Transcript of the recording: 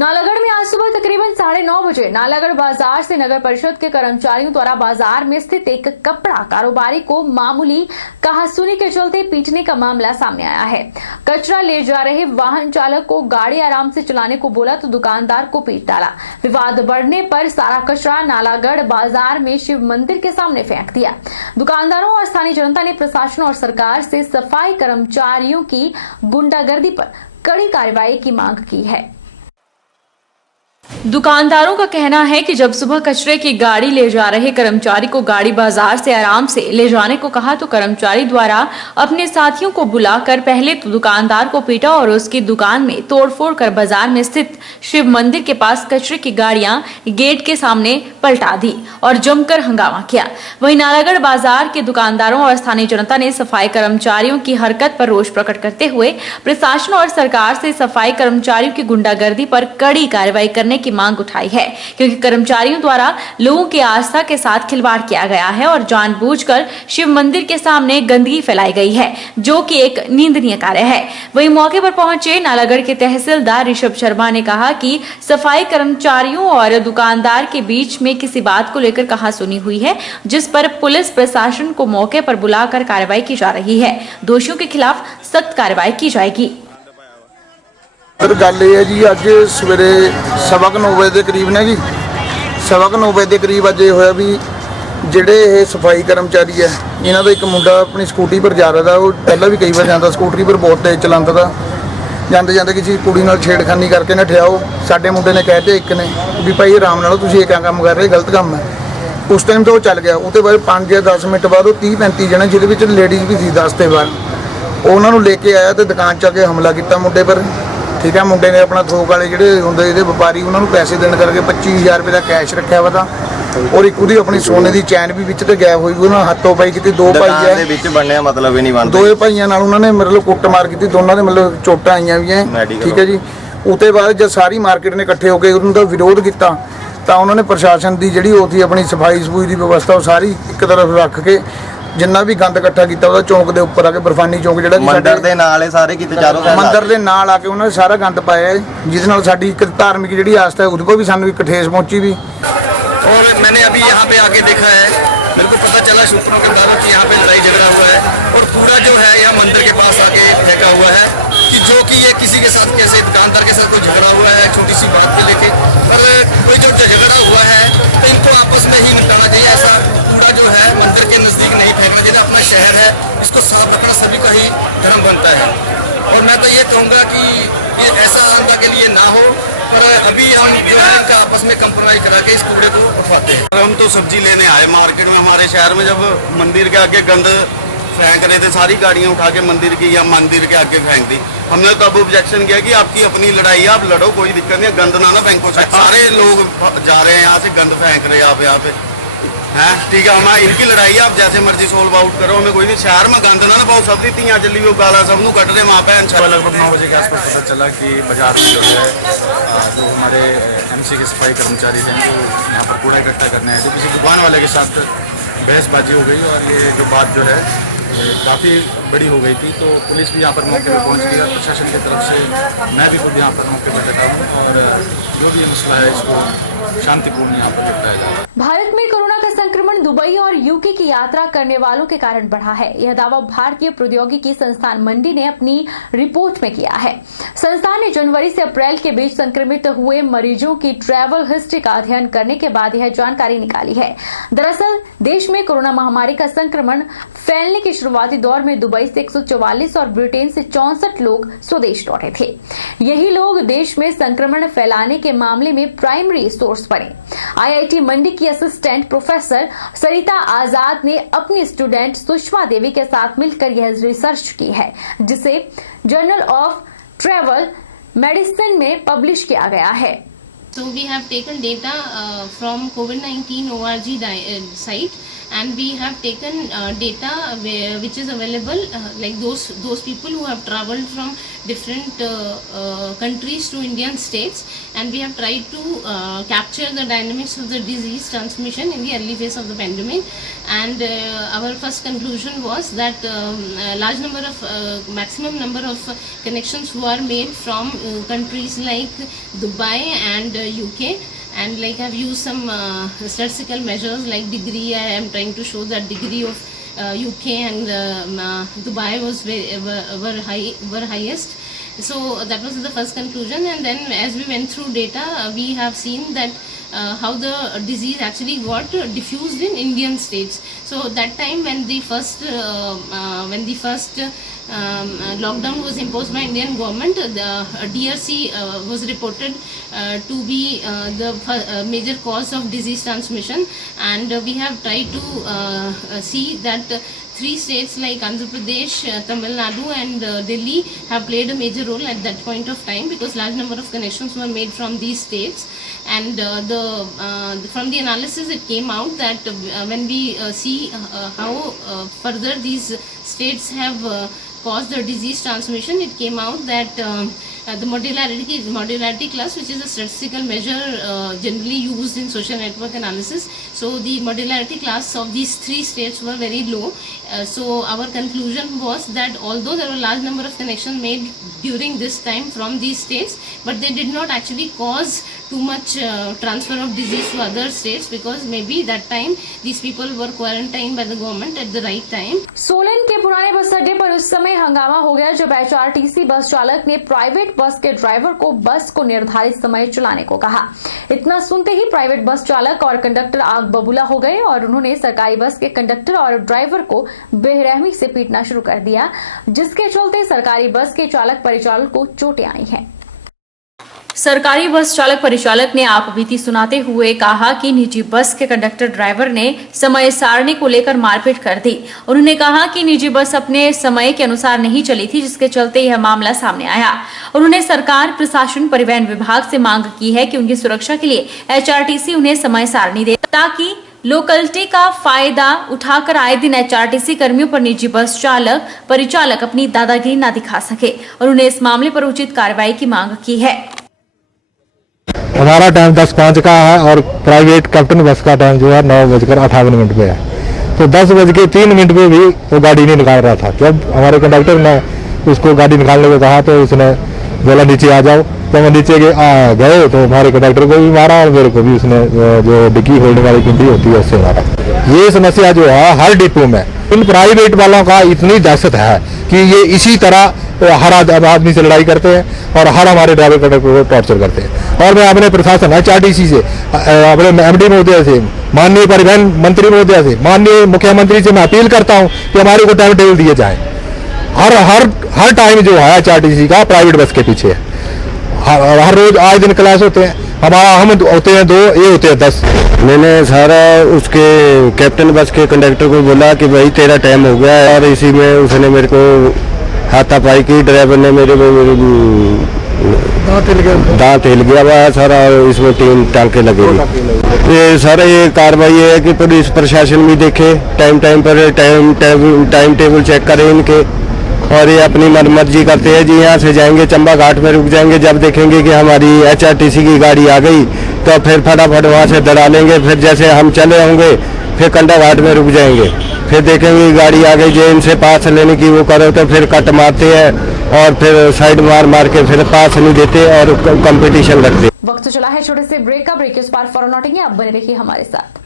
नालागढ़ में आज सुबह तकरीबन 9:30 बजे नालागढ़ बाजार से नगर परिषद के कर्मचारियों द्वारा बाजार में स्थित एक कपड़ा कारोबारी को मामूली कहासुनी के चलते पीटने का मामला सामने आया है। कचरा ले जा रहे वाहन चालक को गाड़ी आराम से चलाने को बोला तो दुकानदार को पीट डाला। विवाद बढ़ने पर सारा कचरा नालागढ़ बाजार में शिव मंदिर के सामने फेंक दिया। दुकानदारों और स्थानीय जनता ने प्रशासन और सरकार से सफाई कर्मचारियों की गुंडागर्दी पर कड़ी कार्रवाई की मांग की है। दुकानदारों का कहना है कि जब सुबह कचरे की गाड़ी ले जा रहे कर्मचारी को गाड़ी बाजार से आराम से ले जाने को कहा तो कर्मचारी द्वारा अपने साथियों को बुलाकर पहले तो दुकानदार को पीटा और उसकी दुकान में तोड़फोड़ कर बाजार में स्थित शिव मंदिर के पास कचरे की गाड़ियां गेट के सामने पलटा दी और जमकर हंगामा किया। वहीं नालागढ़ बाजार के दुकानदारों और स्थानीय जनता ने सफाई कर्मचारियों की हरकत पर रोष प्रकट करते हुए प्रशासन और सरकार से सफाई कर्मचारियों की गुंडागर्दी पर कड़ी कार्रवाई करने की मांग उठाई है, क्योंकि कर्मचारियों द्वारा लोगों की आस्था के साथ खिलवाड़ किया गया है और जानबूझकर शिव मंदिर के सामने गंदगी फैलाई गई है, जो कि एक निंदनीय कार्य है। वहीं मौके पर पहुंचे नालागढ़ के तहसीलदार ऋषभ शर्मा ने कहा कि सफाई कर्मचारियों और दुकानदार के बीच में किसी बात को लेकर कहासुनी हुई है, जिस पर पुलिस प्रशासन को मौके पर बुलाकर कार्रवाई की जा रही है। दोषियों के खिलाफ सख्त कार्रवाई की जाएगी। गल है जी, अज सवेरे 9:15 बजे के करीब ने जी 9:15 बजे के करीब अज ये होया भी ਜਿਹੜੇ ਇਹ सफाई कर्मचारी है इन्हों का एक मुंडा अपनी स्कूटी पर जा रहा था। वो पहला भी कई बार जाता स्कूटरी पर बहुत तेज चलाता था। जाते जाते किसी कुड़ी नाल छेड़खानी करके नठिया। साडे मुंडे ने कहते एक ने भी भाई आराम नाल तुसीं क्या काम कर रहे, गलत काम है। उस टाइम तो वो चल गया। उसके बाद 5 या 10 मिनट बाद 30-35 जने जिहदे लेडीज़ भी थी 10 ते बाद उन्होंने लेके आया तो दुकान च आके हमला किया मुंडे पर। ठीक है, मुंडे ने अपना थोक वाले ਜਿਹੜੇ ਹੁੰਦੇ ਇਹਦੇ ਵਪਾਰੀ ਉਹਨਾਂ ਨੂੰ ਪੈਸੇ ਦੇਣ ਕਰਕੇ 25,000 ਰੁਪਏ ਦਾ ਕੈਸ਼ ਰੱਖਿਆ ਵਾ ਤਾਂ ਔਰ ਇੱਕ ਉਹਦੀ ਆਪਣੀ ਸੋਨੇ ਦੀ ਚੈਨ ਵੀ ਵਿੱਚ ਤੇ ਗਾਇਬ ਹੋਈ। ਉਹਨਾਂ ਹੱਥੋਂ ਪਾਈ ਕੀਤੀ। ਦੋ ਭਾਈ ਆ ਦੇ ਵਿੱਚ ਬਣਿਆ ਮਤਲਬ ਹੀ ਨਹੀਂ ਬਣਦਾ। ਦੋਏ ਭਾਈਆਂ ਨਾਲ ਉਹਨਾਂ ਨੇ ਮਤਲਬ ਕੁੱਟਮਾਰ ਕੀਤੀ। ਦੋਨਾਂ ਦੇ ਮਤਲਬ ਚੋਟਾਂ ਆਈਆਂ ਵੀ ਐ। ਠੀਕ ਹੈ ਜੀ। ਉਤੇ ਬਾਅਦ ਜਦ ਸਾਰੀ ਮਾਰਕੀਟ ਨੇ ਇਕੱਠੇ ਹੋ ਕੇ ਉਹਨਾਂ ਦਾ ਵਿਰੋਧ ਕੀਤਾ ਤਾਂ ਉਹਨਾਂ ਨੇ ਪ੍ਰਸ਼ਾਸਨ ਦੀ ਜਿਹੜੀ ਉਹਦੀ ਆਪਣੀ ਸਫਾਈ ਸਫੂਈ ਦੀ ਵਿਵਸਥਾ ਉਹ ਸਾਰੀ ਇੱਕ ਤਰਫ ਰੱਖ ਕੇ जिन्ना भी गंद इकट्ठा किया ਉਹਦਾ चौंक के उपर आके बर्फानी चौंक ਜਿਹੜਾ ਮੰਦਰ ਦੇ ਨਾਲ ਹੈ ਸਾਰੇ ਕਿਤੇ ਚਾਰੋਂ ਮੰਦਰ ਦੇ ਨਾਲ आके उन्होंने सारा गंद पाया जिस नाल साडी एक धार्मिक ਜਿਹੜੀ आस्था है उसको भी सानू एक ठेस पहुंची भी। और मैंने अभी यहाँ पे आके देखा है, मेरे को पता चला सूत्रों के द्वारा कि यहाँ पे लड़ाई झगड़ा हुआ है और पूरा जो है यहाँ मंदिर के पास आके फेंका हुआ है कि जो कि ये किसी के साथ कैसे दुकानदार के साथ कोई झगड़ा हुआ है छोटी सी बात को लेके। और कोई जो झगड़ा हुआ है तो इनको आपस में ही निपटाना चाहिए। ऐसा कूड़ा जो है मंदिर के नज़दीक नहीं फेंकना चाहिए। अपना शहर है, इसको साफ रखना सभी का ही धर्म बनता है। और मैं तो ये कहूँगा कि ये ऐसा आंदा के लिए ना हो, पर अभी हम जो है इनका आपस में कंप्रोमाइज करा के इस कूड़े को उठवाते हैं। हम तो सब्जी लेने आए मार्केट में। हमारे शहर में जब मंदिर के आगे गंद फेंक रहे थे, सारी गाड़ियां उठा के मंदिर की या मंदिर के आगे फेंक दी। हमने तब ऑब्जेक्शन किया कि आपकी अपनी लड़ाई है, आप लड़ो, कोई दिक्कत नहीं है, गंद ना फेंको। सारे लोग जा रहे हैं यहाँ से गंद फेंक रहे हैं आप यहाँ पे हैं। ठीक है, हमारी इनकी लड़ाई है, आप जैसे मर्जी सोल्व आउट करो, हमें कोई नहीं। शहर में गंद ना पाओ। सब दी तियाँ चली हुई गाला सब नू कट रहे वहाँ पे। लगभग 9 बजे के आसपास पता चला कि बाजार में जो है जो हमारे MC के सफाई कर्मचारी हैं जो यहाँ पर कूड़ा इकट्ठा करने आए थे, किसी दुकान वाले के साथ बहसबाजी हो गई और ये जो बात जो है काफ़ी बड़ी हो गई थी। तो पुलिस भी यहाँ पर मौके पर पहुँच गई और प्रशासन की तरफ से मैं भी खुद यहाँ पर मौके पर बैठा हूँ और जो भी मसला है इसको शांतिपूर्ण यहाँ पर निपटाया जाए। भारत में कोरोना का संक्रमण दुबई और यूके की यात्रा करने वालों के कारण बढ़ा है। यह दावा भारतीय प्रौद्योगिकी संस्थान मंडी ने अपनी रिपोर्ट में किया है। संस्थान ने जनवरी से अप्रैल के बीच संक्रमित हुए मरीजों की ट्रैवल हिस्ट्री का अध्ययन करने के बाद यह जानकारी निकाली है। दरअसल देश में कोरोना महामारी का संक्रमण फैलने के शुरुआती दौर में दुबई से 144 और ब्रिटेन से 64 लोग स्वदेश लौटे थे। यही लोग देश में संक्रमण फैलाने के मामले में प्राइमरी सोर्स बने। IIT मंडी की असिस्टेंट प्रोफेसर सरिता आजाद ने अपनी स्टूडेंट सुषमा देवी के साथ मिलकर यह रिसर्च की है, जिसे जर्नल ऑफ ट्रैवल मेडिसिन में पब्लिश किया गया है। So we have taken data from COVID-19 ORG site and we have taken data which is available, like those people who have traveled from different countries to Indian states, and we have tried to capture the dynamics of the disease transmission in the early phase of the pandemic. And our first conclusion was that large number of maximum number of connections were made from countries like Dubai and UK. And like I've used some statistical measures like degree. I am trying to show that degree of UK and Dubai were highest. So that was the first conclusion. And then as we went through data, we have seen that how the disease actually got diffused in Indian states. So that time when the first lockdown was imposed by Indian government, the DRC was reported to be the major cause of disease transmission. And we have tried to see that 3 states like Andhra Pradesh, Tamil Nadu and Delhi have played a major role at that point of time, because large number of connections were made from these states. And from the analysis it came out that when we see how further these states have caused the disease transmission, it came out that the modularity class, which is a statistical measure generally used in social network analysis, so the modularity class of these 3 states were very low. So our conclusion was that although there were large number of connections made during this time from these states, but they did not actually cause too much transfer of disease to other states, because maybe that time these people were quarantined by the government at the right time. Solan के पुराने बस अड्डे पर उस समय हंगामा हो गया जब HRTC बस चालक ने प्राइवेट बस के ड्राइवर को बस को निर्धारित समय चलाने को कहा। इतना सुनते ही प्राइवेट बस चालक और कंडक्टर आग बबूला हो गए और उन्होंने सरकारी बस के कंडक्टर और ड्राइवर को बेरहमी से पीटना शुरू कर दिया, जिसके चलते सरकारी बस के चालक परिचालक को चोटें आई हैं। सरकारी बस चालक परिचालक ने आपबीती सुनाते हुए कहा कि निजी बस के कंडक्टर ड्राइवर ने समय सारणी को लेकर मारपीट कर दी। उन्होंने कहा कि निजी बस अपने समय के अनुसार नहीं चली थी, जिसके चलते यह मामला सामने आया। उन्होंने सरकार, प्रशासन, परिवहन विभाग से मांग की है कि उनकी सुरक्षा के लिए HRTC उन्हें समय सारणी दे, ताकि लोकलिटी का फायदा उठाकर आए दिन HRTC कर्मियों पर निजी बस चालक परिचालक अपनी दादागिरी न दिखा सके। और उन्हें इस मामले पर उचित कार्रवाई की मांग की है। हमारा टाइम 10:05 का है और प्राइवेट कैप्टन बस का टाइम जो है 9:58 पे है। तो 10:03 पे भी वो गाड़ी नहीं निकाल रहा था। जब हमारे कंडक्टर ने उसको गाड़ी निकालने को कहा तो उसने बोला नीचे आ जाओ। तो हम नीचे गए तो हमारे कंडक्टर को भी मारा और मेरे को भी उसने जो डिग्गी होल्डिंग वाली कुंडी होती है उससे मारा। ये समस्या जो है हर डिपो में इन प्राइवेट वालों का इतनी दहशत है कि ये इसी तरह हर आदमी से लड़ाई करते हैं और हर हमारे ड्राइवर कंडक्टर को टॉर्चर करते हैं। और मैं अपने प्रशासन HRTC से, अपने MD महोदय से, माननीय परिवहन मंत्री महोदय से, माननीय मुख्यमंत्री से मैं अपील करता हूं कि हमारे को टाइम टेबल दिए जाए। हर टाइम जो है HRTC का प्राइवेट बस के पीछे है। हर रोज आए दिन क्लास होते हैं, हम होते हैं 2, ये होते हैं 10। मैंने सारा उसके कैप्टन बस के कंडक्टर को बोला कि भाई तेरा टाइम हो गया है, और इसी में उसने मेरे को हाथापाई की। ड्राइवर ने मेरे दांत हिल गया हुआ है सारा, इसमें 3 टांके लगे। ये सारा ये कार्रवाई है कि पुलिस प्रशासन भी देखे, टाइम पर टाइम टेबल चेक करे इनके, और ये अपनी मर्जी करते हैं जी। यहाँ से जाएंगे चंबा घाट में रुक जाएंगे, जब देखेंगे कि हमारी HRTC की गाड़ी आ गई तो फिर फटाफट वहाँ से दड़ा लेंगे। फिर जैसे हम चले होंगे फिर कंडा घाट में रुक जाएंगे, फिर देखेंगे गाड़ी आ गई, जो इनसे पास लेने की वो करो तो फिर कट मारते हैं और फिर साइड मार के फिर पास नहीं देते और कंपटीशन रखते। वक्त चला है छोटे से ब्रेक का। ब्रेक के उस पार फॉर नॉटिंग है, आप बने रहिए हमारे साथ।